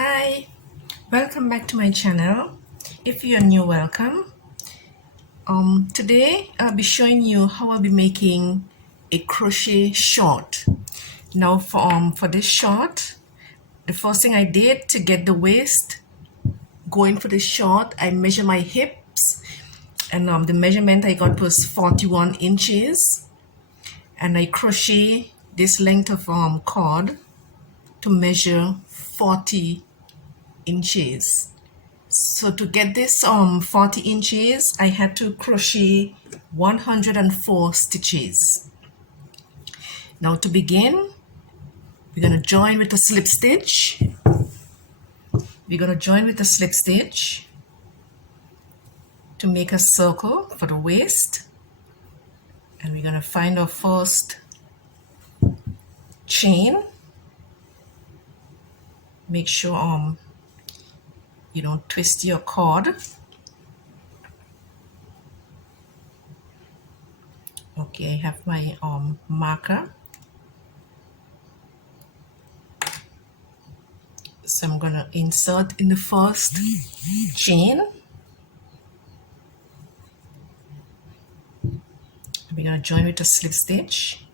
Hi, welcome back to my channel. If you're new, welcome. Today I'll be showing you how I'll be making a crochet short. Now for this short, the first thing I did to get the waist going for the short, I measure my hips, and the measurement I got was 41 inches, and I crochet this length of cord to measure 40 inches. So to get this 40 inches, I had to crochet 104 stitches. Now to begin, we're going to join with a slip stitch. We're going to join with a slip stitch to make a circle for the waist. And we're going to find our first chain. Make sure you don't twist your cord. Okay, I have my marker. So I'm going to insert in the first chain. We're going to join with a slip stitch.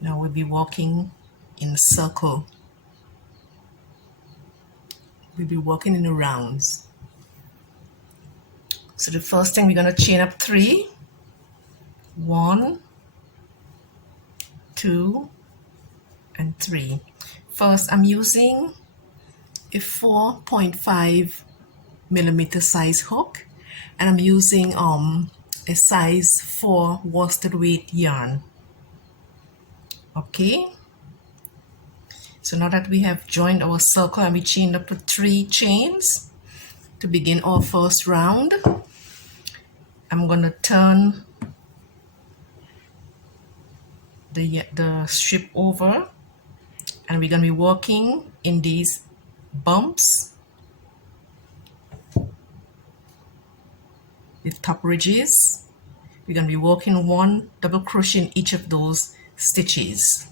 Now we'll be walking in a circle. We'll be walking in the rounds. So the first thing, we're going to chain up 3. 1, 2, and 3. First, I'm using a 4.5 millimeter size hook, and I'm using a size 4 worsted weight yarn. Okay, so now that we have joined our circle and we chained up to 3 chains to begin our first round, I'm going to turn the strip over, and we're going to be working in these bumps with top ridges. We're going to be working 1 double crochet in each of those stitches.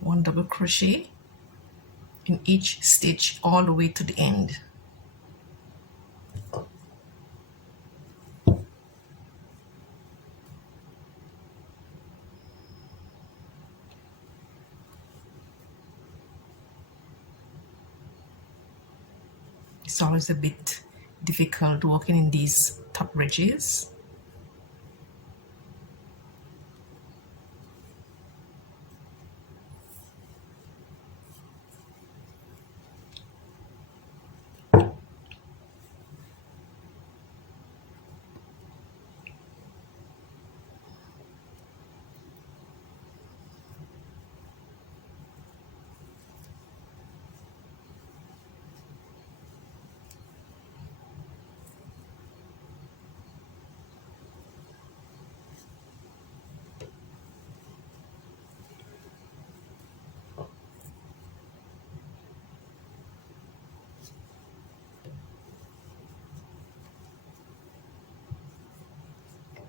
One double crochet in each stitch all the way to the end. It's always a bit difficult working in these top ridges.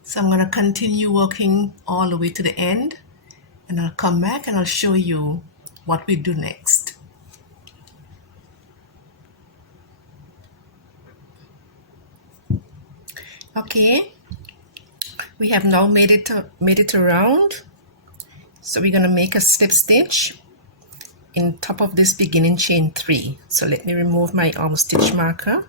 So I'm going to continue working all the way to the end, and I'll come back and I'll show you what we do next. Okay, we have now made it around. So we're going to make a slip stitch in top of this beginning chain 3. So let me remove my stitch marker.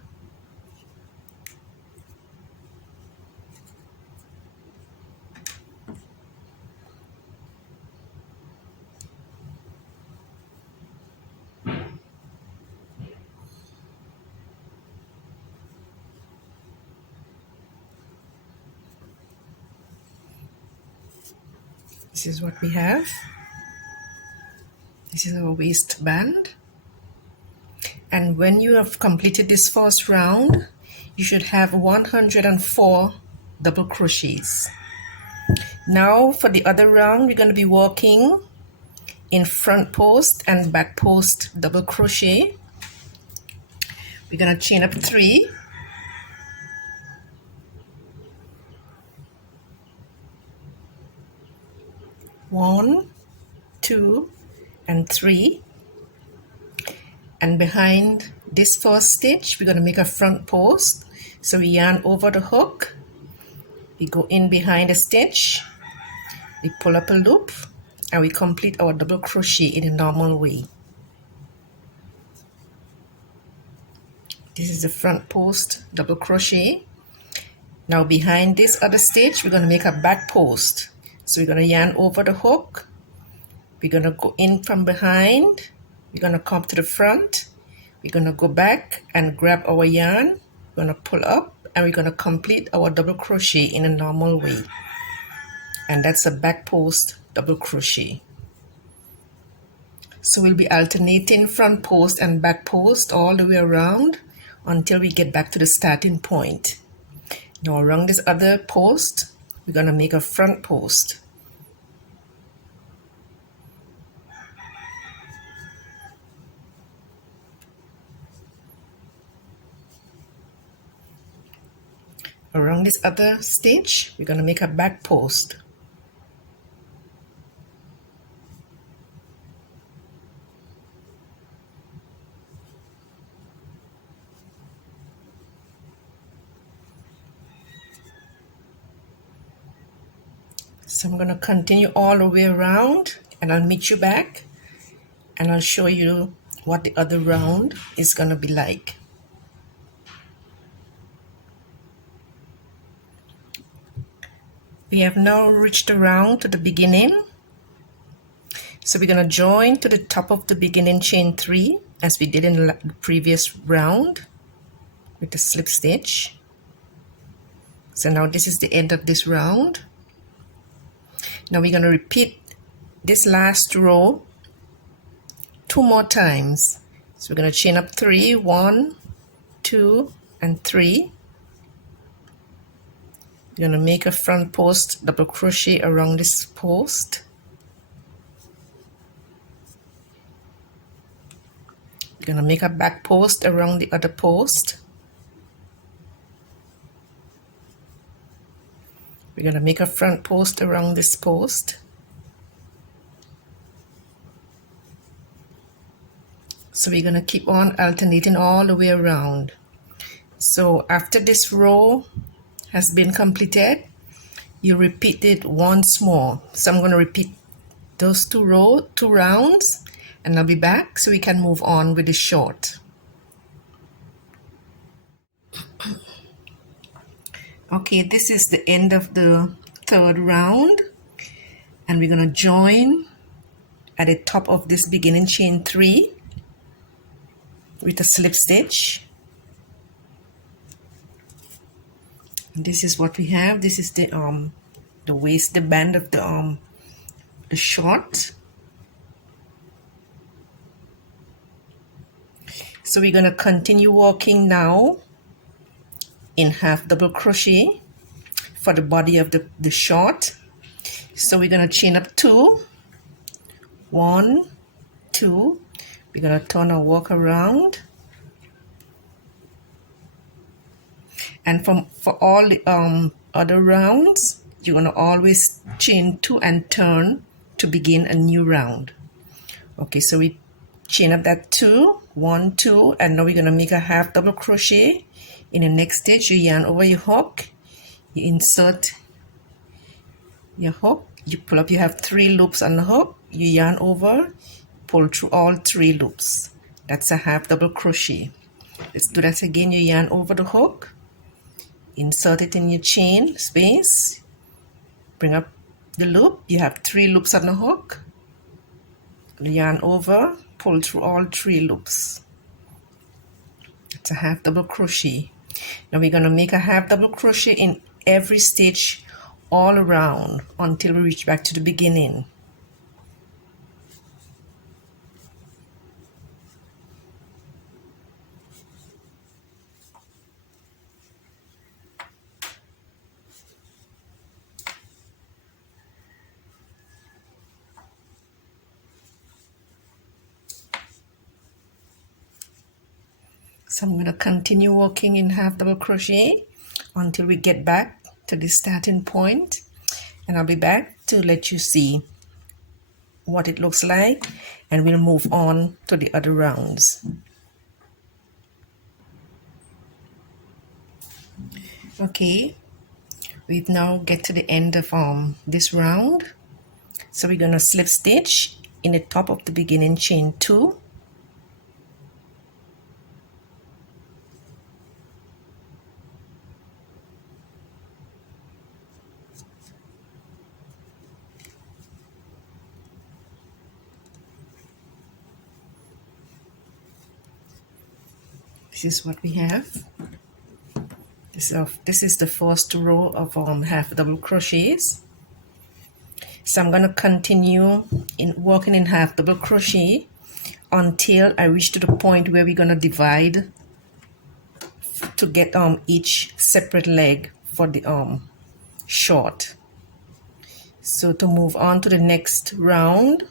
This is what we have. This is our waistband. And when you have completed this first round, you should have 104 double crochets. Now for the other round, we're going to be working in front post and back post double crochet. We're going to chain up 3, 1, 2, and 3, and behind this first stitch we're going to make a front post. So we yarn over the hook, we go in behind the stitch, we pull up a loop, and we complete our double crochet in a normal way. This is the front post double crochet. Now behind this other stitch we're going to make a back post. So we're going to yarn over the hook, we're going to go in from behind, we're going to come to the front, we're going to go back and grab our yarn, we're going to pull up, and we're going to complete our double crochet in a normal way. And that's a back post double crochet. So we'll be alternating front post and back post all the way around until we get back to the starting point. Now around this other post we're going to make a front post. Around this other stitch we're going to make a back post. So I'm going to continue all the way around, and I'll meet you back and I'll show you what the other round is going to be like. We have now reached around to the beginning. So we're going to join to the top of the beginning chain 3 as we did in the previous round with the slip stitch. So now this is the end of this round. Now we're going to repeat this last row 2 more times. So we're going to chain up 3, 1, 2, and 3. We're going to make a front post double crochet around this post. We're going to make a back post around the other post. We're going to make a front post around this post. So we're going to keep on alternating all the way around. So after this row has been completed, you repeat it once more. So I'm going to repeat those 2 rounds, and I'll be back so we can move on with the short. Okay, this is the end of the 3rd round, and we're going to join at the top of this beginning chain 3 with a slip stitch. And this is what we have. This is the waist, the band of the short. So we're going to continue working now in half double crochet for the body of the short. So we're going to chain up 2, 1, 2. We're going to turn our work around, and for all the other rounds you're going to always chain 2 and turn to begin a new round. Okay, so we chain up that 2, 1, 2, and now we're going to make a half double crochet. In the next stitch you yarn over your hook, you insert your hook, you pull up, you have 3 loops on the hook, you yarn over, pull through all 3 loops. That's a half double crochet. Let's do that again. You yarn over the hook, insert it in your chain space, bring up the loop, you have 3 loops on the hook, yarn over, pull through all 3 loops. It's a half double crochet. Now we're going to make a half double crochet in every stitch all around until we reach back to the beginning. So I'm going to continue working in half double crochet until we get back to the starting point, and I'll be back to let you see what it looks like, and we'll move on to the other rounds. Okay, we've now get to the end of this round, so we're going to slip stitch in the top of the beginning chain 2, this is what we have. This is the first row of half double crochets. So I'm going to continue in working in half double crochet until I reach to the point where we're going to divide to get each separate leg for the short. So to move on to the next round,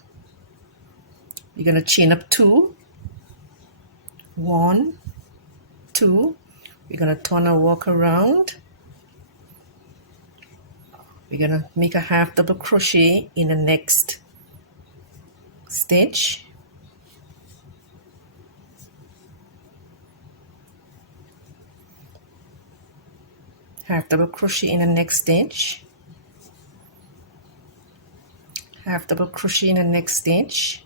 we're going to chain up 2, 1, 2. We're going to turn our work around. We're going to make a half double crochet in the next stitch. Half double crochet in the next stitch. Half double crochet in the next stitch.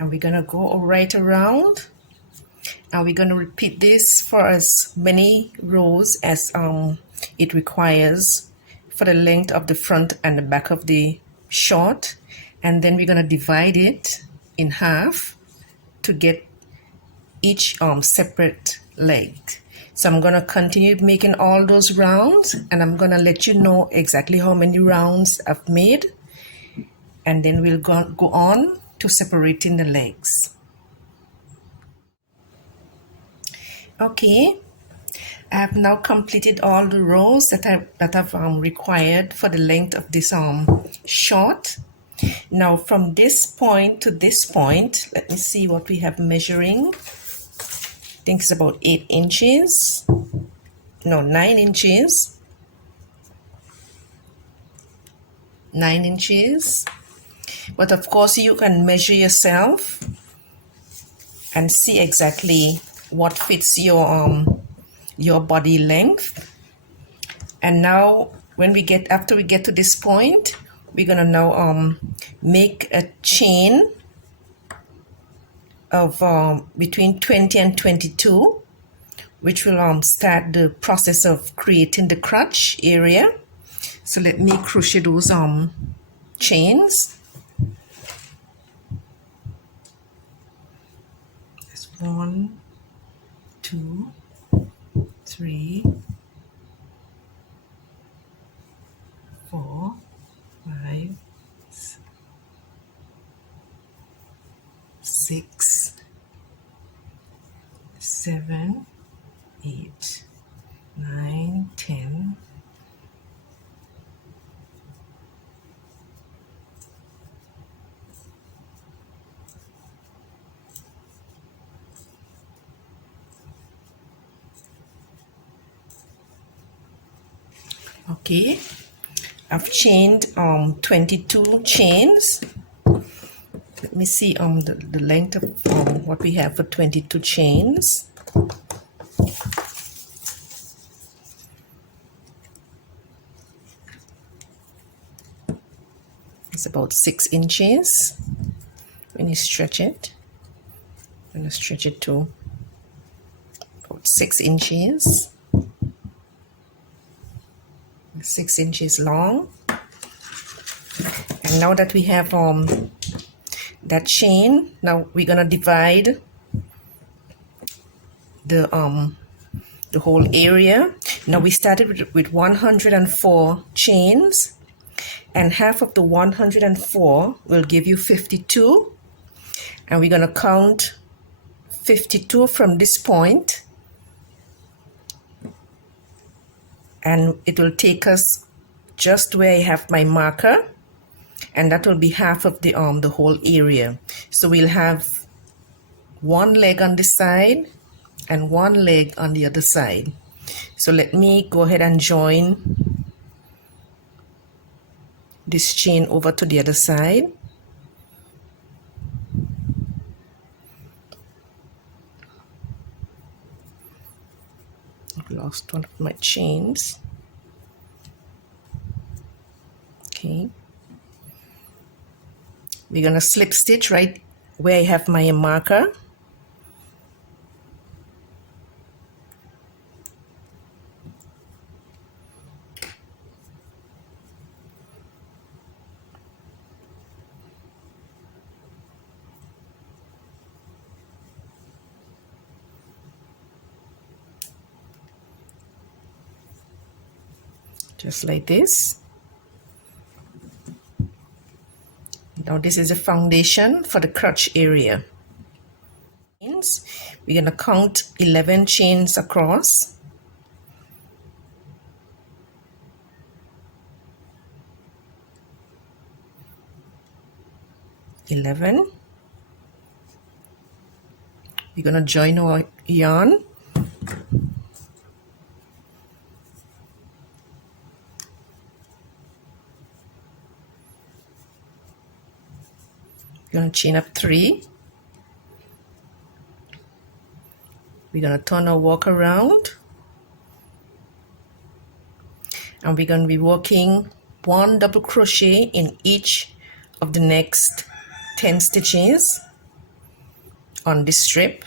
And we're going to go right around, and we're going to repeat this for as many rows as it requires for the length of the front and the back of the short, and then we're going to divide it in half to get each separate leg. So I'm going to continue making all those rounds, and I'm going to let you know exactly how many rounds I've made, and then we'll go on to separating the legs. Okay, I have now completed all the rows that I've required for the length of this short. Now from this point to this point, let me see what we have measuring. I think it's about 8 inches. No, 9 inches. 9 inches. But of course you can measure yourself and see exactly what fits your body length. And now after we get to this point, we're gonna now make a chain of between 20 and 22, which will start the process of creating the crotch area. So let me crochet those chains. 1, 2, 3, 4, 5, 6, 7, 8, 9, 10, 11. Okay, I've chained 22 chains. Let me see the length of what we have for 22 chains. It's about 6 inches. When you stretch it, I'm going to stretch it to about 6 inches. 6 inches long. And now that we have that chain, now we're gonna divide the whole area. Now we started with 104 chains, and half of the 104 will give you 52, and we're gonna count 52 from this point, and it will take us just where I have my marker, and that will be half of the whole area. So we'll have one leg on this side and one leg on the other side. So let me go ahead and join this chain over to the other side. I've lost one of my chains. Okay, we're gonna slip stitch right where I have my marker. Just like this. Now this is a foundation for the crotch area. We're gonna count 11 chains across. 11. We're gonna join our yarn. We're gonna chain up 3. We're gonna turn our work around, and we're gonna be working 1 double crochet in each of the next 10 stitches on this strip.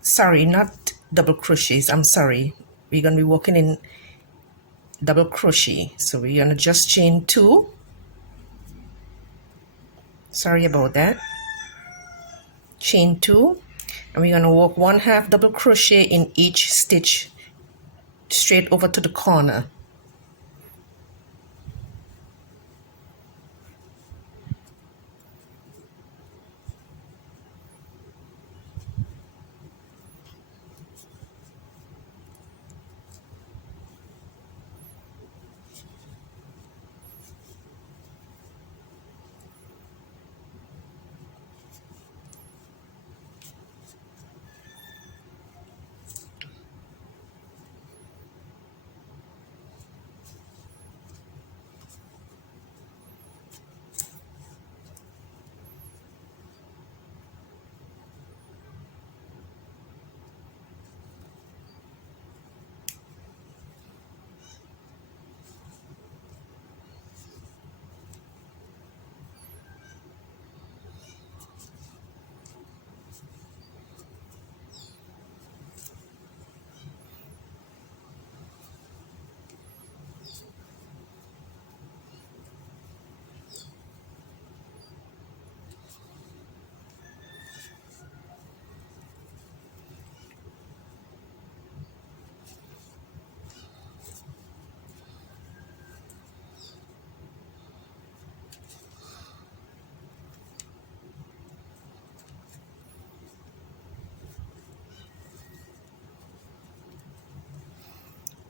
Sorry, not double crochets, I'm sorry. We're gonna be working in double crochet, so we're gonna just chain 2. Sorry about that. Chain 2, and we're gonna work 1/2 double crochet in each stitch straight over to the corner.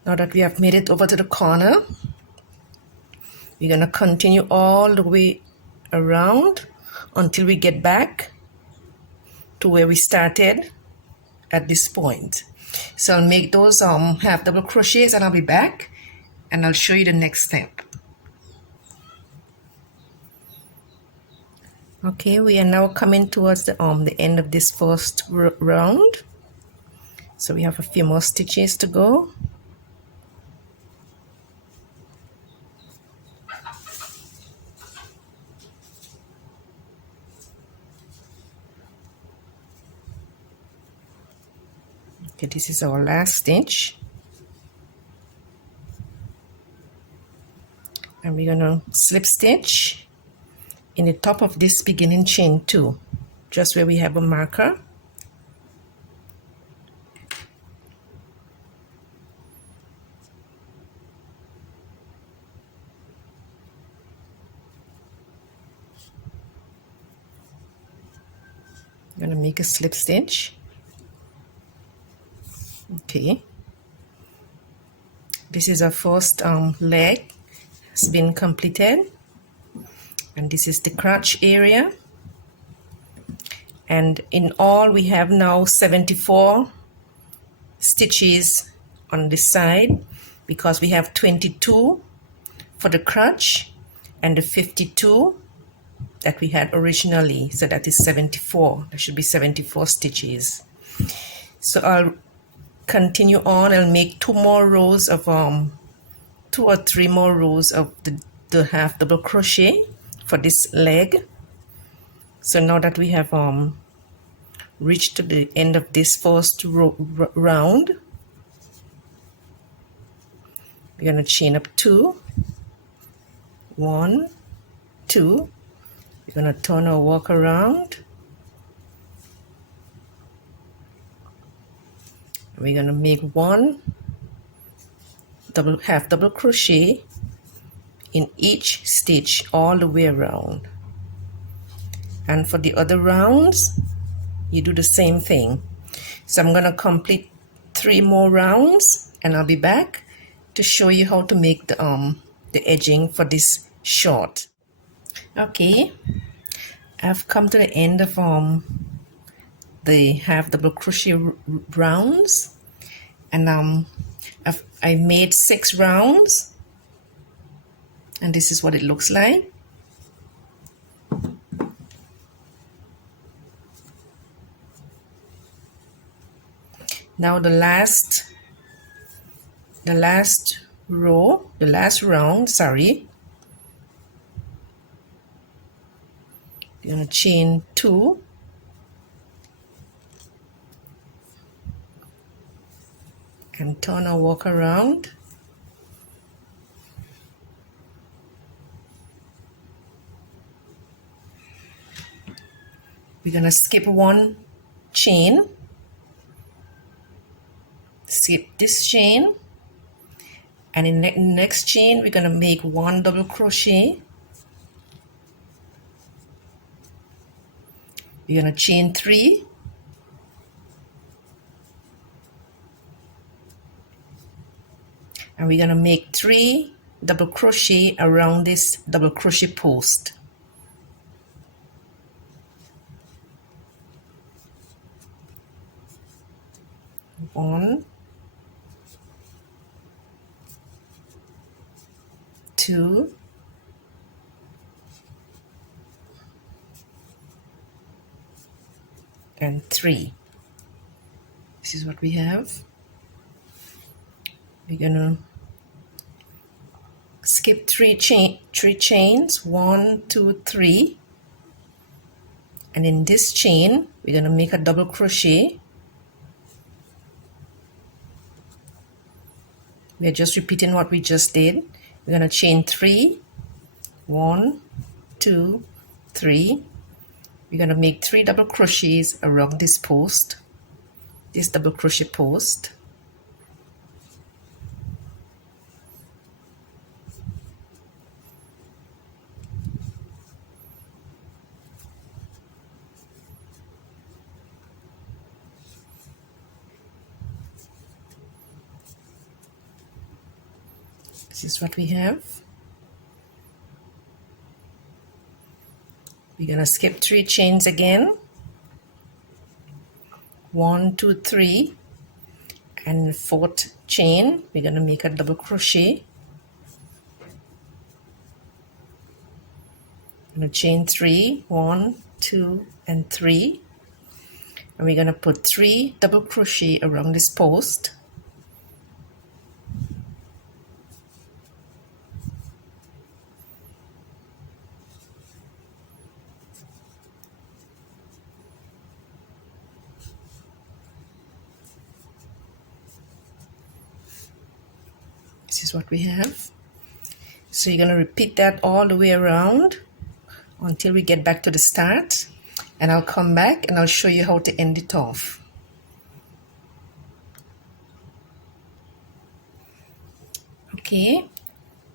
Now that we have made it over to the corner, we're gonna continue all the way around until we get back to where we started at this point. So I'll make those half double crochets, and I'll be back and I'll show you the next step. Okay, we are now coming towards the end of this first round. So we have a few more stitches to go. Okay, this is our last stitch, and we're gonna slip stitch in the top of this beginning chain 2, just where we have a marker. I'm going to make a slip stitch. Okay, this is our first leg. It's been completed, and this is the crotch area, and in all we have now 74 stitches on this side, because we have 22 for the crotch and the 52 that we had originally, so that is 74. There should be 74 stitches. So I'll continue on. I'll make 2 more rows of 2 or 3 more rows of the half double crochet for this leg. So now that we have reached to the end of this first round, we're going to chain up 2, 1, 2. We're going to turn our work around. We're going to make 1 half double crochet in each stitch all the way around. And for the other rounds, you do the same thing. So I'm going to complete 3 more rounds, and I'll be back to show you how to make the edging for this short. Okay, I've come to the end of the half double crochet rounds, and I made 6 rounds, and this is what it looks like. Now the last round, sorry, you're going to chain 2, and turn our work around. We're going to skip 1 chain, skip this chain, and in the next chain we're going to make 1 double crochet. We're going to chain 3, and we're going to make 3 double crochet around this double crochet post. One, 2, and 3. This is what we have. We're gonna skip 3 chains, 1, 2, 3, and in this chain we're gonna make a double crochet. We're just repeating what we just did. We're gonna chain 3, 1, 2, 3. We're gonna make 3 double crochets around this post, this double crochet post. This is what we have. We're gonna skip 3 chains again, 1, 2, 3, and 4th chain we're gonna make a double crochet. I'm gonna chain 3, 1, 2, and 3, and we're gonna put 3 double crochet around this post. This is what we have. So you're going to repeat that all the way around until we get back to the start, and I'll come back and I'll show you how to end it off. Okay,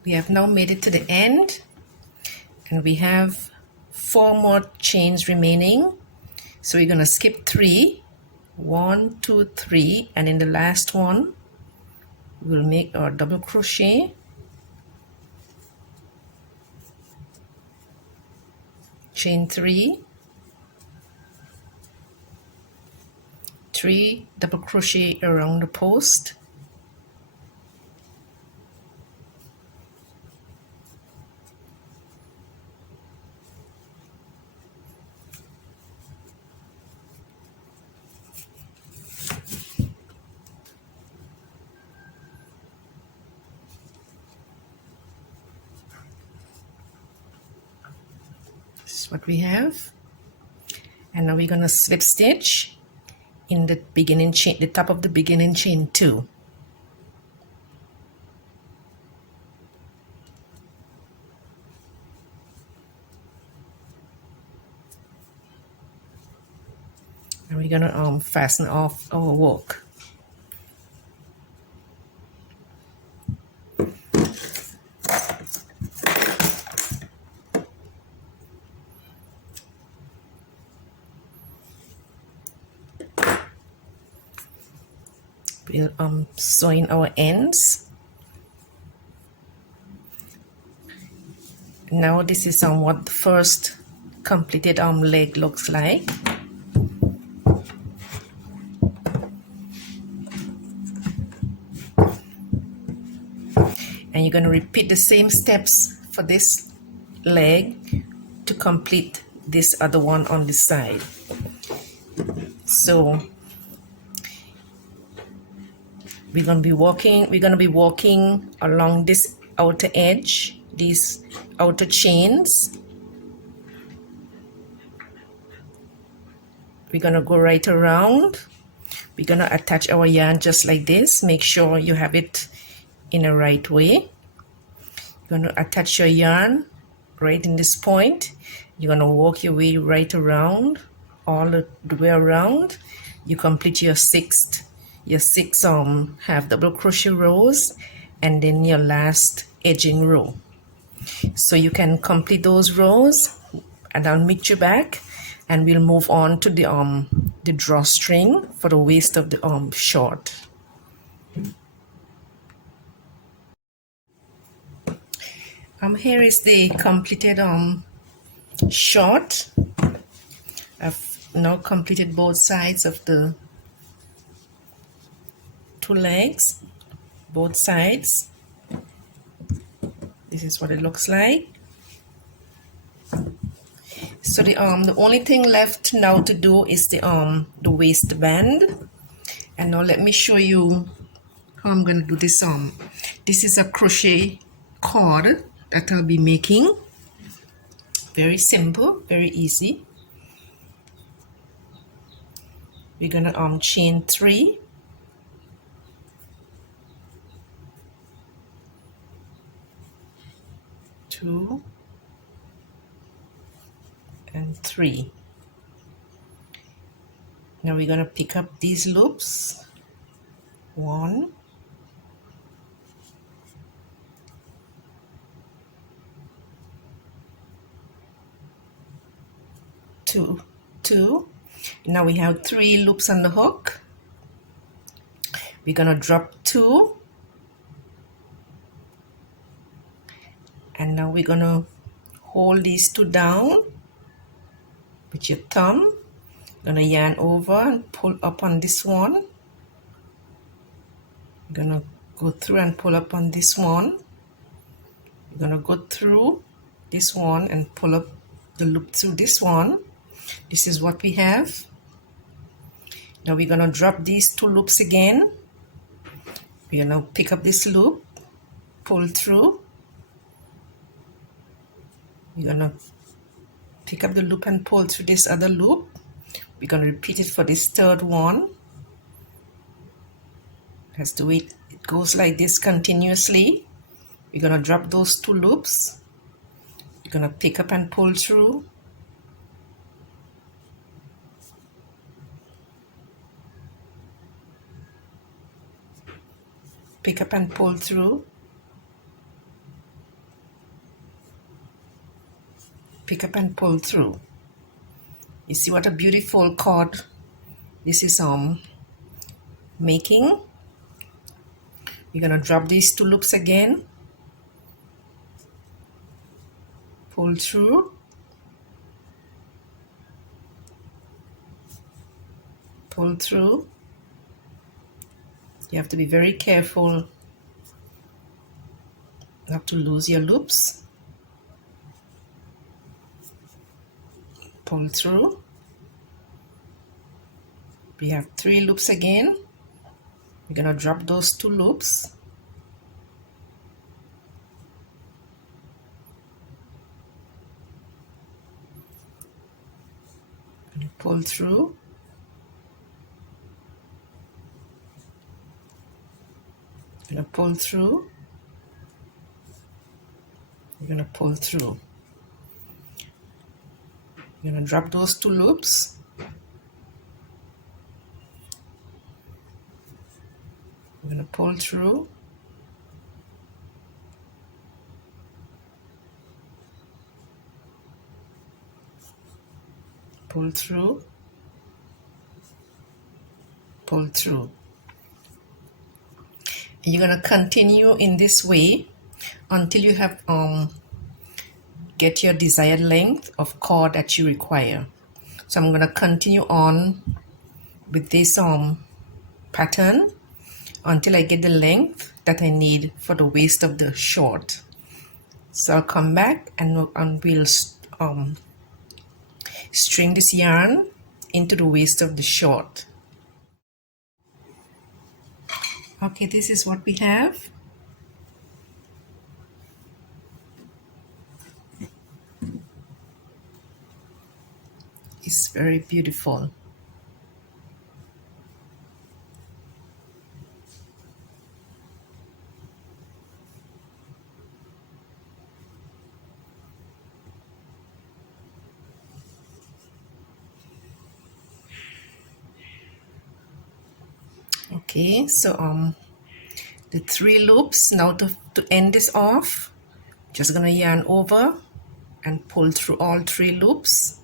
we have now made it to the end, and we have 4 more chains remaining. So we're gonna skip 3, 1, 2, 3, and in the last one we'll make our double crochet, chain 3, 3 double crochet around the post, this is what we have. And now we're gonna slip stitch in the beginning chain, the top of the beginning chain 2. And we're gonna fasten off our work. We'll sew in our ends. Now this is what the first completed leg looks like. And you're going to repeat the same steps for this leg to complete this other one on the side. So we're going to be walking along this outer edge, these outer chains. We're going to go right around. We're going to attach our yarn just like this. Make sure you have it in the right way. You're going to attach your yarn right in this point. You're going to walk your way right around, all the way around. You complete your six half double crochet rows, and then your last edging row. So you can complete those rows, and I'll meet you back, and we'll move on to the drawstring for the waist of the short. Here is the completed short. I've now completed both sides of the 2 legs, both sides. This is what it looks like. So the only thing left now to do is the waistband. And now let me show you how I'm going to do this. This is a crochet cord that I'll be making. Very simple, very easy. We're gonna chain 3, 2, and 3. Now we're gonna pick up these loops. 1, 2, 2. Now we have 3 loops on the hook. We're gonna drop 2, and now we're gonna hold these 2 down with your thumb. Gonna yarn over and pull up on this one. You're gonna go through and pull up on this one. You're gonna go through this one and pull up the loop through this one. This is what we have. Now we're gonna drop these 2 loops again. We're gonna pick up this loop, pull through. You're gonna pick up the loop and pull through this other loop. We're gonna repeat it for this 3rd one. That's the way it goes, like this continuously. We're gonna drop those 2 loops. You're gonna pick up and pull through. Pick up and pull through. Pick up and pull through. You see what a beautiful cord this is making. You're gonna drop these 2 loops again, pull through, pull through. You have to be very careful not to lose your loops. Pull through. We have 3 loops again. We're gonna drop those 2 loops, pull through, gonna pull through, you're gonna pull through. You're gonna drop those 2 loops, you're gonna pull through, pull through, pull through. And you're gonna continue in this way until you have get your desired length of cord that you require. So I'm gonna continue on with this pattern until I get the length that I need for the waist of the short. So I'll come back and we'll string this yarn into the waist of the short. Okay, this is what we have. It's very beautiful. Okay, so the 3 loops. Now to end this off, just gonna yarn over and pull through all 3 loops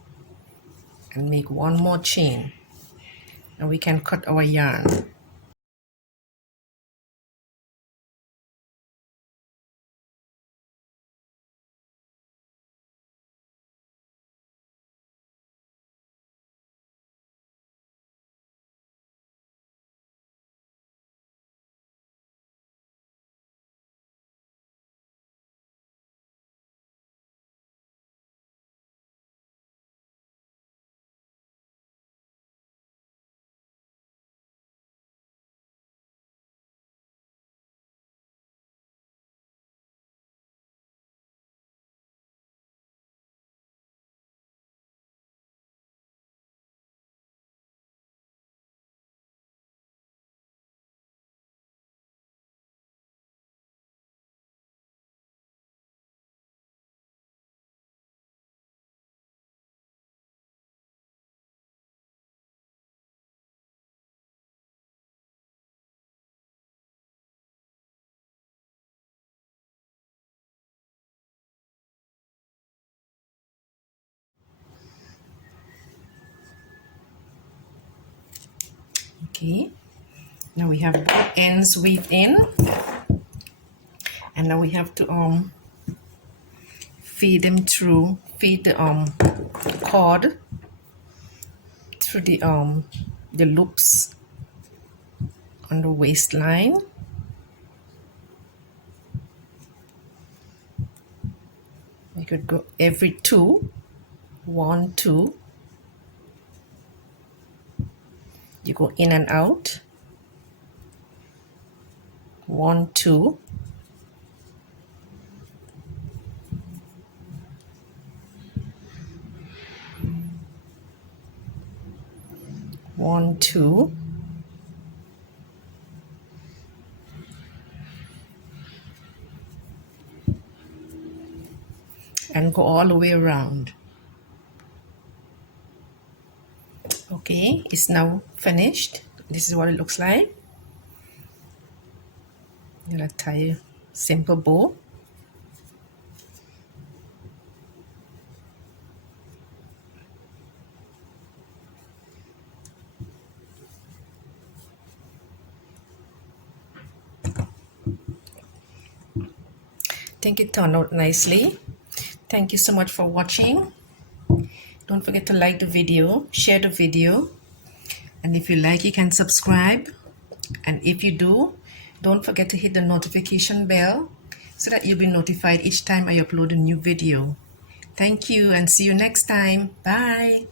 and make 1 more chain, and we can cut our yarn. Okay, now we have both ends weaved in, and now we have to feed the cord through the loops on the waistline. We could go every 2, 1, 2. You go in and out, 1, 2. One, 2. And go all the way around. Okay, it's now finished. This is what it looks like. I'm gonna tie a simple bow. think it turned out nicely. Thank you so much for watching. Don't forget to like the video, share the video, and if you like, you can subscribe. And if you do, don't forget to hit the notification bell so that you'll be notified each time I upload a new video. Thank you and see you next time. Bye.